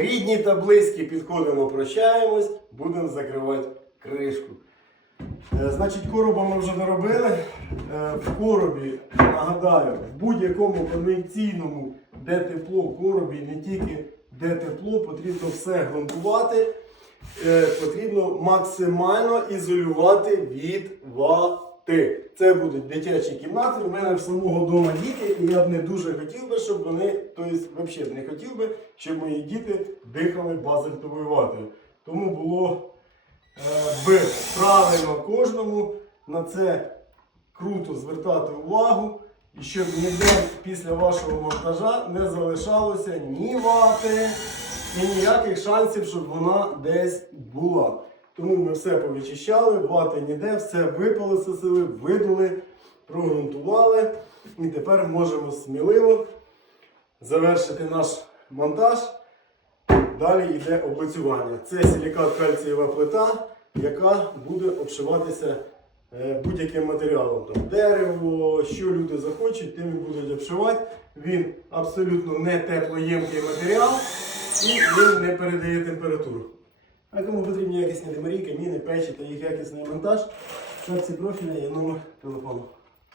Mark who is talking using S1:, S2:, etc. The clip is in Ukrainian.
S1: рідні та близькі підходимо, прощаємось, будемо закривати кришку. Е, Значить, короба ми вже доробили. Е, В коробі, нагадаю, в будь-якому конвенційному, де тепло коробі, не тільки де тепло, потрібно все ґрунтувати. Е, Потрібно максимально ізолювати від вати. Це будуть дитячі кімнати. У мене в самого вдома діти, і я б не дуже хотів би, щоб вони, тобто, взагалі не хотів би, щоб мої діти дихали базальтовою ватою. Тому було е, би правильно кожному на це круто звертати увагу, і щоб ніде після вашого монтажа не залишалося ні вати, і ніяких шансів, щоб вона десь була. Тому ми все повичищали, вати ніде, все випилососили, видули, прогрунтували. І тепер можемо сміливо завершити наш монтаж. Далі йде облицювання. Це силікат кальцієва плита, яка буде обшиватися е, будь-яким матеріалом. Там дерево, що люди захочуть, тим будуть обшивати. Він абсолютно не теплоємкий матеріал і він не передає температуру. А кому потрібні якісні димарі, каміни, печі та їх якісний монтаж, в шапці профіля є номер телефону.